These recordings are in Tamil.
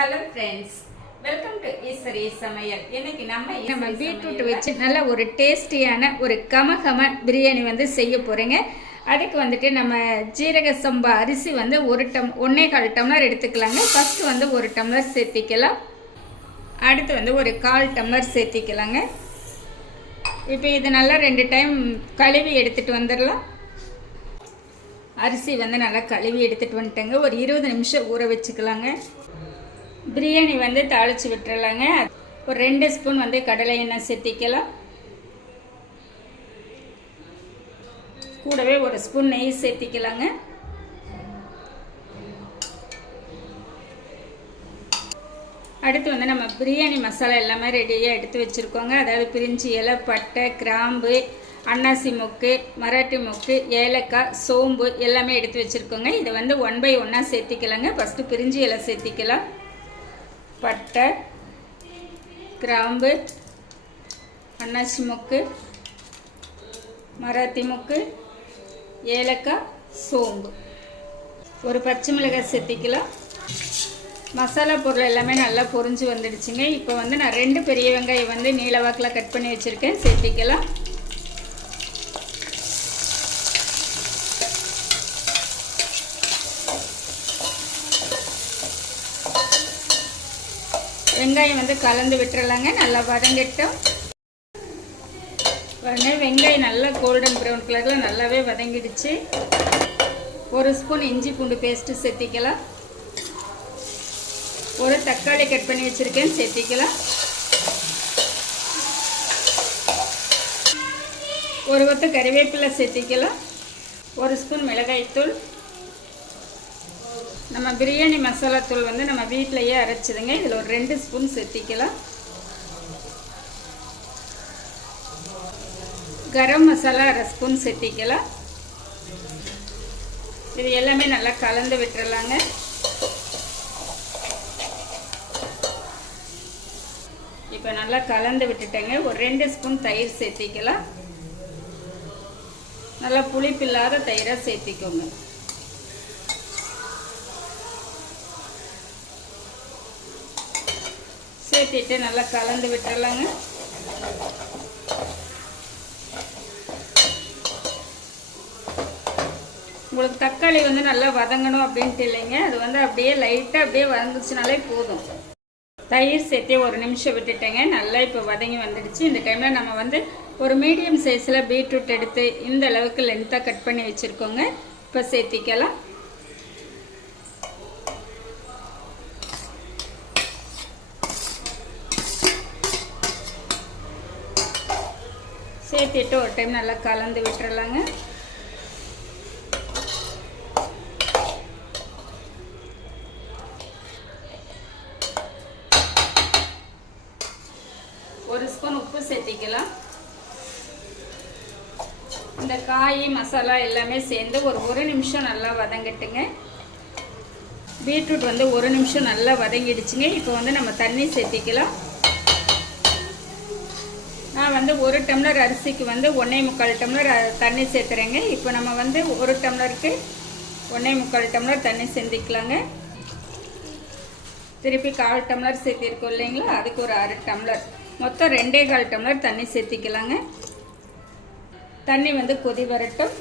Hello friends welcome to Eswari சமையல் இன்னைக்கு நம்ம நம்ம பீட்ரூட் வச்சு நல்ல ஒரு டேஸ்டியான ஒரு கமகம பிரியாணி வந்து செய்ய போகிறேங்க அதுக்கு வந்துட்டு நம்ம ஜீரக சம்பா அரிசி வந்து ஒரு டம் ஒன்றே கால் டம்ளர் எடுத்துக்கலாங்க. ஃபஸ்ட்டு வந்து ஒரு டம்ளர் சேர்த்திக்கலாம். அடுத்து வந்து ஒரு கால் டம்ளர் சேர்த்திக்கலாங்க. இப்போ இது நல்லா ரெண்டு டைம் கழுவி எடுத்துகிட்டு வந்துடலாம். அரிசி வந்து நல்லா கழுவி எடுத்துகிட்டு வந்துட்டேங்க. ஒரு இருபது நிமிஷம் ஊற வச்சுக்கலாங்க. பிரியாணி வந்து தாளித்து விட்டுறலாங்க. ஒரு ரெண்டு ஸ்பூன் வந்து கடலை எண்ணெய் சேர்த்திக்கலாம். கூடவே ஒரு ஸ்பூன் நெய் சேர்த்திக்கலாங்க. அடுத்து வந்து நம்ம பிரியாணி மசாலா எல்லாமே ரெடியாக எடுத்து வச்சுருக்கோங்க. அதாவது பிரிஞ்சி இலை பட்டை கிராம்பு அன்னாசி மொக்கு மராட்டி மொக்கு ஏலக்காய் சோம்பு எல்லாமே எடுத்து வச்சுருக்கோங்க. இதை வந்து ஒன் பை ஒன்னாக சேர்த்திக்கலாங்க. ஃபஸ்ட்டு பிரிஞ்சி இலை சேர்த்திக்கலாம். பட்டை கிராம்பு அன்னாசி மொக்கு மராத்தி மொக்கு ஏலக்காய் சோம்பு. ஒரு பச்சை மிளகாய் சேர்த்திக்கலாம். மசாலா பொருள் எல்லாமே நல்லா பொரிஞ்சு வந்துடுச்சுங்க. இப்போ வந்து நான் ரெண்டு பெரிய வெங்காயம் வந்து நீளவாக்கில் கட் பண்ணி வச்சுருக்கேன். சேர்த்திக்கலாம். வெங்காயம் வந்து கலந்து விட்டுறலாங்க. நல்லா வதங்கிட்டோம். உடனே வெங்காயம் நல்லா கோல்டன் ப்ரௌன் கலரில் நல்லாவே வதங்கிடுச்சு. ஒரு ஸ்பூன் இஞ்சி பூண்டு பேஸ்ட்டு சேர்த்திக்கலாம். ஒரு தக்காளி கட் பண்ணி வச்சுருக்கேன் சேர்த்திக்கலாம். ஒரு கொத்து கறிவேப்பிலை சேர்த்திக்கலாம். ஒரு ஸ்பூன் மிளகாய்த்தூள். நம்ம பிரியாணி மசாலா தூள் வந்து நம்ம வீட்டிலையே அரைச்சிதுங்க இதில் ஒரு ரெண்டு ஸ்பூன் சேர்த்திக்கலாம். கரம் மசாலா அரை ஸ்பூன் சேர்த்திக்கலாம். இது எல்லாமே நல்லா கலந்து விட்டுறலாங்க. இப்போ நல்லா கலந்து விட்டுட்டேங்க. ஒரு ரெண்டு ஸ்பூன் தயிர் சேர்த்திக்கலாம். நல்லா புளிப்பில்லாத தயிராக சேர்த்திக்கோங்க. சேர்த்திட்டு நல்லா கலந்து விட்டுறலாங்க. உங்களுக்கு தக்காளி வந்து நல்லா வதங்கணும் அப்படின்ட்டு இல்லைங்க. அது வந்து அப்படியே லைட்டாக அப்படியே வதங்குச்சுனாலே போதும். தயிர் சேர்த்தே ஒரு நிமிஷம் விட்டுட்டேங்க. நல்லா இப்போ வதங்கி வந்துடுச்சு. இந்த டைமில் நம்ம வந்து ஒரு மீடியம் சைஸில் பீட்ரூட் எடுத்து இந்த அளவுக்கு லென்த்தாக கட் பண்ணி வச்சுருக்கோங்க. இப்போ சேர்த்திக்கலாம். சேர்த்துட்டு ஒரு டைம் நல்லா கலந்து விட்டுறலாங்க. ஒரு ஸ்பூன் உப்பு சேர்த்திக்கலாம். இந்த காய் மசாலா எல்லாமே சேர்ந்து ஒரு ஒரு நிமிஷம் நல்லா வதங்கட்டுங்க. பீட்ரூட் வந்து ஒரு நிமிஷம் நல்லா வதங்கிடுச்சுங்க. இப்போ வந்து நம்ம தண்ணி சேர்த்திக்கலாம். நான் வந்து ஒரு டம்ளர் அரிசிக்கு வந்து ஒன்றே முக்கால் டம்ளர் தண்ணி சேர்த்துறேங்க. இப்போ நம்ம வந்து ஒரு டம்ளருக்கு ஒன்றே முக்கால் டம்ளர் தண்ணி சேர்த்திக்கலாங்க. திருப்பி கால் டம்ளர் சேர்த்திருக்கோம் இல்லைங்களா? அதுக்கு ஒரு அரை டம்ளர். மொத்தம் ரெண்டே கால் டம்ளர் தண்ணி சேர்த்திக்கலாங்க. தண்ணி வந்து கொதி வரட்டும்.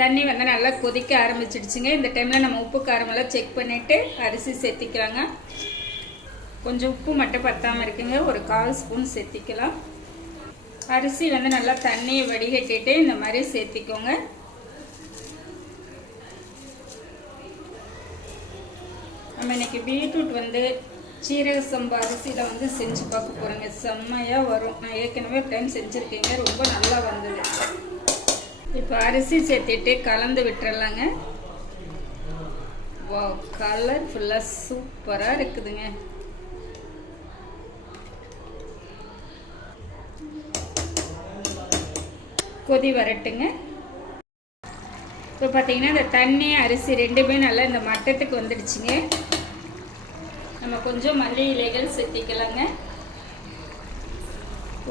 தண்ணி வந்து நல்லா கொதிக்க ஆரம்பிச்சிடுச்சுங்க. இந்த டைமில் நம்ம உப்பு காரமெல்லாம் செக் பண்ணிவிட்டு அரிசி சேர்த்திக்கலாங்க. கொஞ்சம் உப்பு மட்டும் பற்றாமல் இருக்குங்க. ஒரு கால் ஸ்பூன் சேர்த்திக்கலாம். அரிசி வந்து நல்லா தண்ணியை வடிகட்டிட்டு இந்த மாதிரி சேர்த்திக்கோங்க. நம்ம இன்னைக்கு பீட்ரூட் வந்து சீரக சம்பா அரிசியில் வந்து செஞ்சு பார்க்க போகிறேங்க செம்மையாக வரும். நான் ஏற்கனவே டைம் செஞ்சுருக்கேங்க. ரொம்ப நல்லா வந்தது. இப்போ அரிசி சேர்த்துட்டு கலந்து விட்டுறலாங்க. வா கலர் ஃபுல்லாக சூப்பராக இருக்குதுங்க. கொதி வரட்டுங்க. இப்போ பார்த்தீங்கன்னா இந்த தண்ணி அரிசி ரெண்டுமே நல்லா இந்த மட்டத்துக்கு வந்துடுச்சுங்க. நம்ம கொஞ்சம் மல்லி இலைகள் செத்திக்கலாங்க.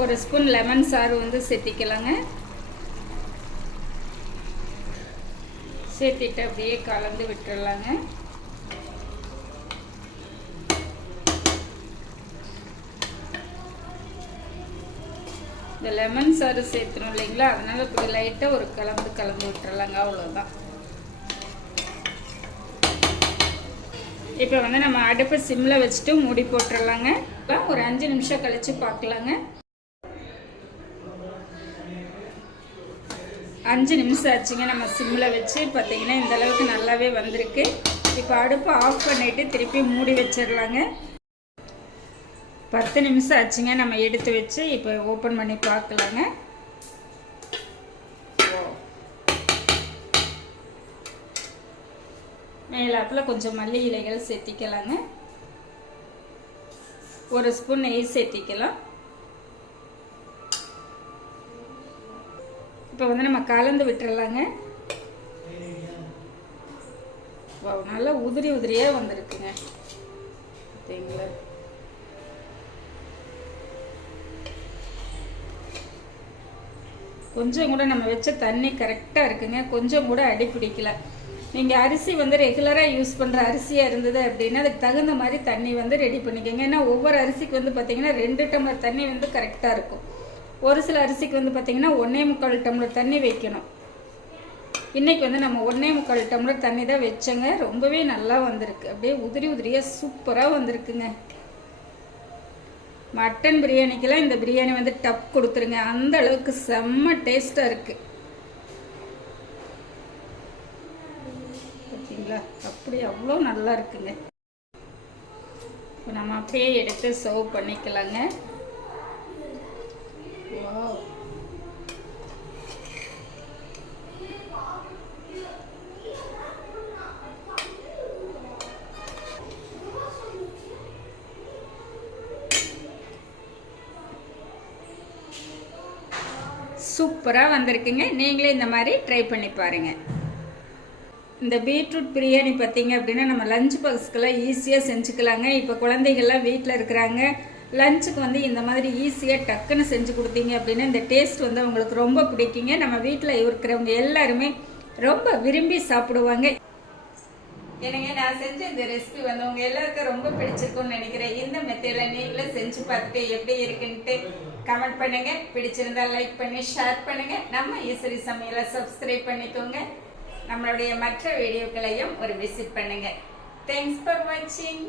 ஒரு ஸ்பூன் லெமன் சாறு வந்து சேர்த்திக்கலாங்க சேர்த்திட்டு அப்படியே கலந்து விட்டுறலாங்க. இந்த லெமன் சாறு சேர்த்துணும் இல்லைங்களா? அதனால் இப்படி லைட்டாக ஒரு கலந்து கலந்து விட்டுறலாங்க அவ்வளோதான் இப்போ வந்து நம்ம அடுப்பை சிம்மில் வச்சுட்டு மூடி போட்டுடலாங்க ஒரு அஞ்சு நிமிஷம் கழித்து பார்க்கலாங்க அஞ்சு நிமிஷம் ஆச்சுங்க நம்ம சிம்மில் வச்சு. பார்த்தீங்கன்னா இந்தளவுக்கு நல்லாவே வந்திருக்கு. இப்போ அடுப்பை ஆஃப் பண்ணிவிட்டு திருப்பி மூடி வச்சிடலாங்க. பத்து நிமிஷம் ஆச்சுங்க. நம்ம எடுத்து வச்சு இப்போ ஓப்பன் பண்ணி பார்க்கலாங்க. மேலாப்பில் கொஞ்சம் மல்லி இலைகள் சேர்த்திக்கலாங்க ஒரு ஸ்பூன் நெய் சேர்த்திக்கலாம் இப்போ வந்து நம்ம கலந்து விட்டுறலாங்க. நல்லா உதிரி உதிரியாக வந்திருக்குங்க. பார்த்தீங்களா கொஞ்சம் கூட நம்ம வச்ச தண்ணி கரெக்டாக இருக்குங்க. கொஞ்சம் கூட அடி பிடிக்கல. நீங்கள் அரிசி வந்து ரெகுலராக யூஸ் பண்ணுற அரிசியாக இருந்தது அப்படின்னா அதுக்கு தகுந்த மாதிரி தண்ணி வந்து ரெடி பண்ணிக்கோங்க. ஏன்னா ஒவ்வொரு அரிசிக்கு வந்து பார்த்தீங்கன்னா ரெண்டு டம்ளர் தண்ணி வந்து கரெக்டாக இருக்கும். ஒரு சில அரிசிக்கு வந்து பார்த்தீங்கன்னா ஒன்றே முக்கால் டம்ளர் தண்ணி வைக்கணும். இன்றைக்கி வந்து நம்ம ஒன்றே முக்கால் டம்ளர் தண்ணி தான் வச்சோங்க. ரொம்பவே நல்லா வந்திருக்கு. அப்படியே உதிரி உதிரியாக சூப்பராக வந்திருக்குங்க. மட்டன் பிரியாணிக்கெல்லாம் இந்த பிரியாணி வந்து டப் கொடுத்துருங்க. அந்த அளவுக்கு செம்ம டேஸ்ட்டாக இருக்குது பார்த்தீங்களா அப்படி அவ்வளோ நல்லா இருக்குங்க. இப்போ நம்ம அப்படியே எடுத்து சர்வ் பண்ணிக்கலாங்க. சூப்பராக வந்திருக்குங்க. நீங்களே இந்த மாதிரி ட்ரை பண்ணி பாருங்கள் இந்த பீட்ரூட் பிரியாணி பார்த்தீங்க அப்படின்னா நம்ம லஞ்ச் பாக்ஸ்க்கெல்லாம் ஈஸியாக செஞ்சுக்கலாங்க. இப்போ குழந்தைகள்லாம் வீட்டில் இருக்கிறாங்க. லஞ்சுக்கு வந்து இந்த மாதிரி ஈஸியாக டக்குன்னு செஞ்சு கொடுத்தீங்க அப்படின்னா இந்த டேஸ்ட் வந்து அவங்களுக்கு ரொம்ப பிடிக்குங்க. நம்ம வீட்டில் இருக்கிறவங்க எல்லாருமே ரொம்ப விரும்பி சாப்பிடுவாங்க. எனக்கு நான் செஞ்ச இந்த ரெசிபி வந்து உங்க எல்லாருக்கும் ரொம்ப பிடிச்சிருக்கும்னு நினைக்கிறேன். இந்த மெத்தேல நீங்களும் செஞ்சு பார்த்துட்டு எப்படி இருக்குன்ட்டு கமெண்ட் பண்ணுங்க. பிடிச்சிருந்தா லைக் பண்ணி ஷேர் பண்ணுங்க. நம்ம ஈஸ்வரி சமையலை சப்ஸ்கிரைப் பண்ணிக்கோங்க. நம்மளுடைய மற்ற வீடியோக்களையும் ஒரு விசிட் பண்ணுங்க. தேங்க்ஸ் ஃபார் வாட்சிங்